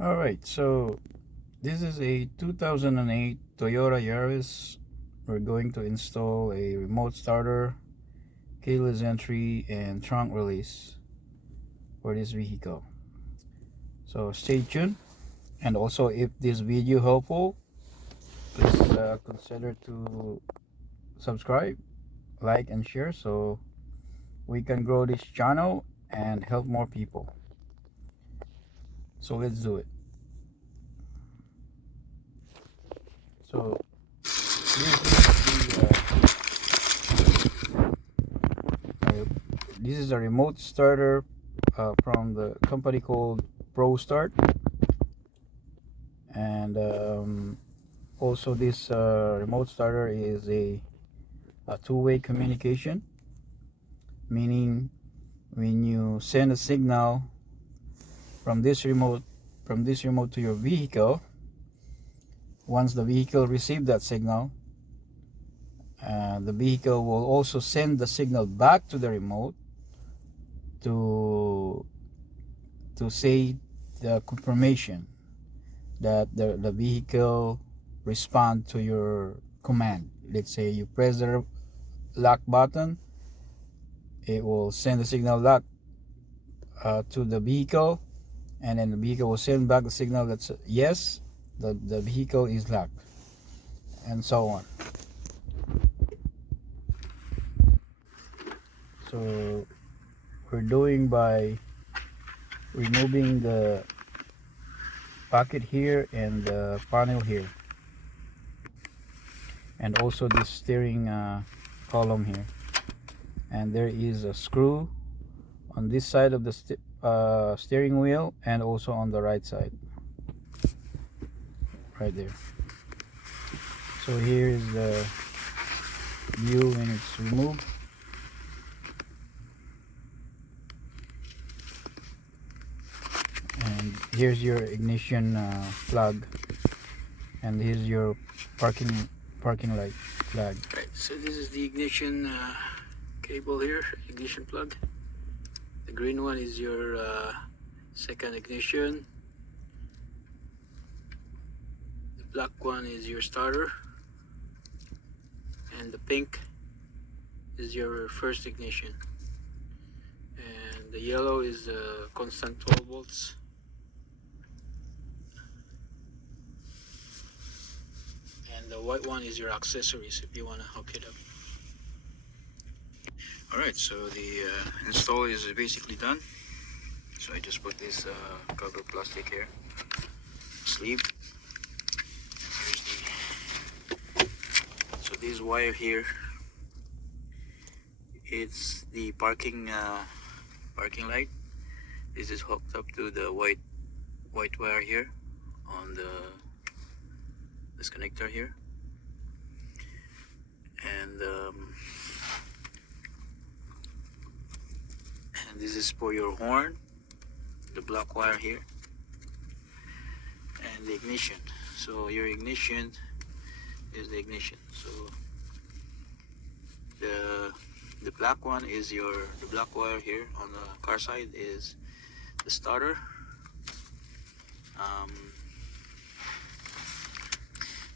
All right, so this is a 2008 Toyota Yaris. We're going to install a remote starter, keyless entry, and trunk release for this vehicle. So stay tuned, and also if this video helpful, please consider to subscribe, like, and share so we can grow this channel and help more people. So let's do it. So this is a remote starter from the company called Pro Start, and also this remote starter is a two-way communication, meaning when you send a signal from this remote to your vehicle, once the vehicle receives that signal, the vehicle will also send the signal back to the remote to say the confirmation that the vehicle respond to your command. Let's say you press the lock button, it will send the signal lock to the vehicle, and then the vehicle will send back the signal that's yes, the vehicle is locked, and so on. So we're doing by removing the pocket here and the panel here, and also this steering column here, and there is a screw on this side of the steering wheel and also on the right side right there. So here is the view when it's removed. And here's your ignition plug, and here's your parking light flag. Right, so this is the ignition cable here, ignition plug. The green one is your second ignition. The black one is your starter, and the pink is your first ignition, and the yellow is constant 12 volts. And the white one is your accessories if you want to hook it up. Alright, so the install is basically done. So I just put this cover plastic here, sleeve. So this wire here, it's the parking light. This is hooked up to the white wire here on this connector here, and this is for your horn, the black wire here, and the ignition. So your ignition is the ignition. So the black one is the black wire here on the car side is the starter.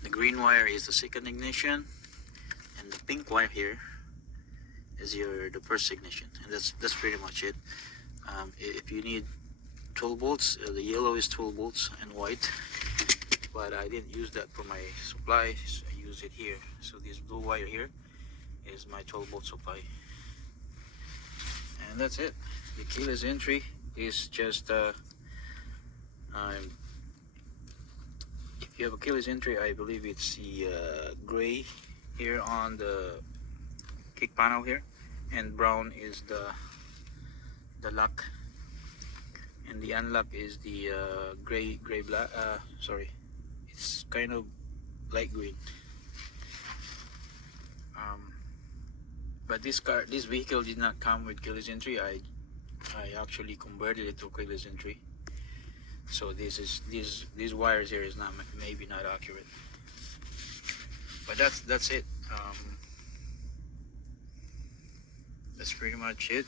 The green wire is the second ignition, and the pink wire here is the first ignition, and that's pretty much it. If you need 12 volts, the yellow is 12 volts and white, but I didn't use that for my supply, so I use it here. So this blue wire here is my 12 volt supply, and that's it. The keyless entry is just if you have a keyless entry, I believe it's the gray here on the kick panel here, and brown is the lock, and the unlock is the gray black. Sorry, it's kind of light green. But this vehicle did not come with keyless entry. I actually converted it to keyless entry. So these wires here is maybe not accurate, but that's it. that's pretty much it.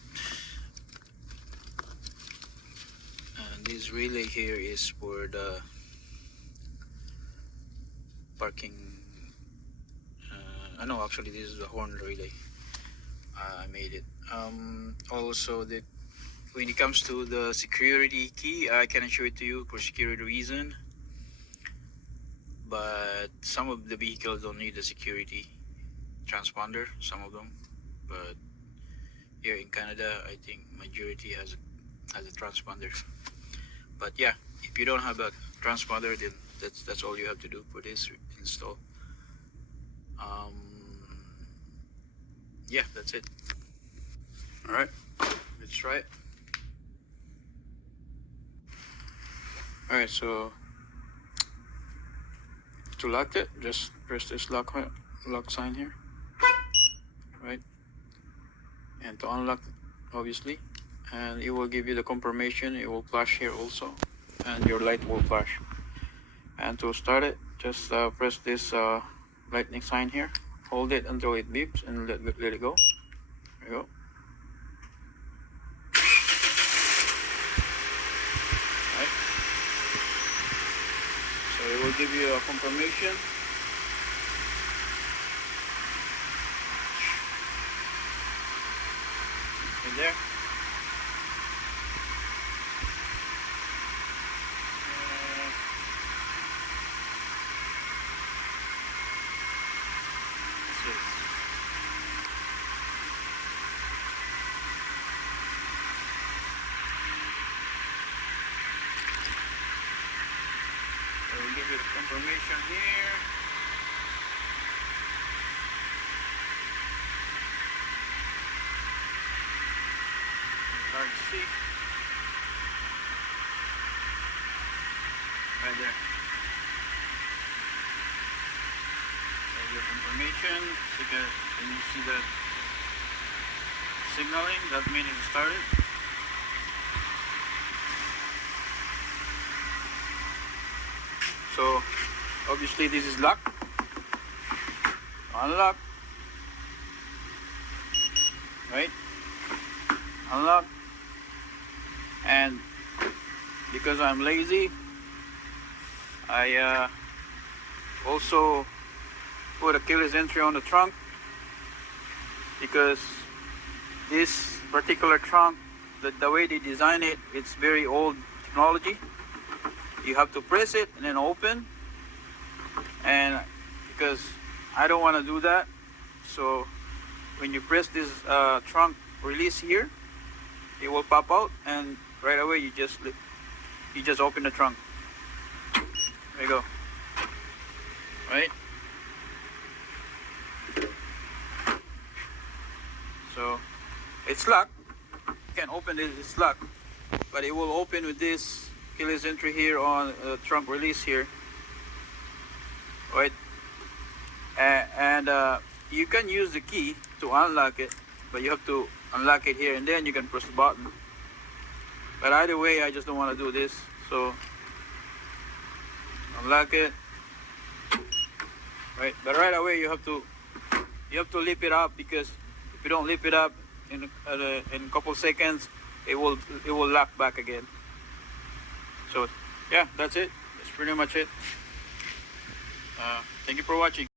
And this relay here is for the parking. I know, actually this is the horn relay. I made it. Also, when it comes to the security key, I cannot show it to you for security reason, but some of the vehicles don't need a security transponder, some of them, but here in Canada I think majority has a transponder. But yeah, if you don't have a transponder, then that's all you have to do for this install. Yeah, that's it. All right, let's try it. All right, so to lock it, just press this lock sign here, right? And to unlock it, obviously, and it will give you the confirmation. It will flash here also, and your light will flash. And to start it, just press this lightning sign here, hold it until it beeps, and let it go. There you go. Right. So it will give you a confirmation. In there. I will give you the confirmation here. It's hard to see. Right there. There's your confirmation. Because when you see the signaling, that means it started. So obviously this is locked. Unlock. Right? Unlock. And because I'm lazy, I also put a keyless entry on the trunk, because this particular trunk, the way they design it, it's very old technology. You have to press it and then open, and because I don't want to do that, so when you press this trunk release here, it will pop out, and right away you just open the trunk. There you go. Right? So it's locked. You can open it, it's locked, but it will open with this keyless entry here on trunk release here, right? And you can use the key to unlock it, but you have to unlock it here, and then you can press the button. But either way, I just don't want to do this, so unlock it, right? But right away you have to lift it up, because if you don't lift it up in a couple seconds, it will lock back again. So yeah, that's it. That's pretty much it. Thank you for watching.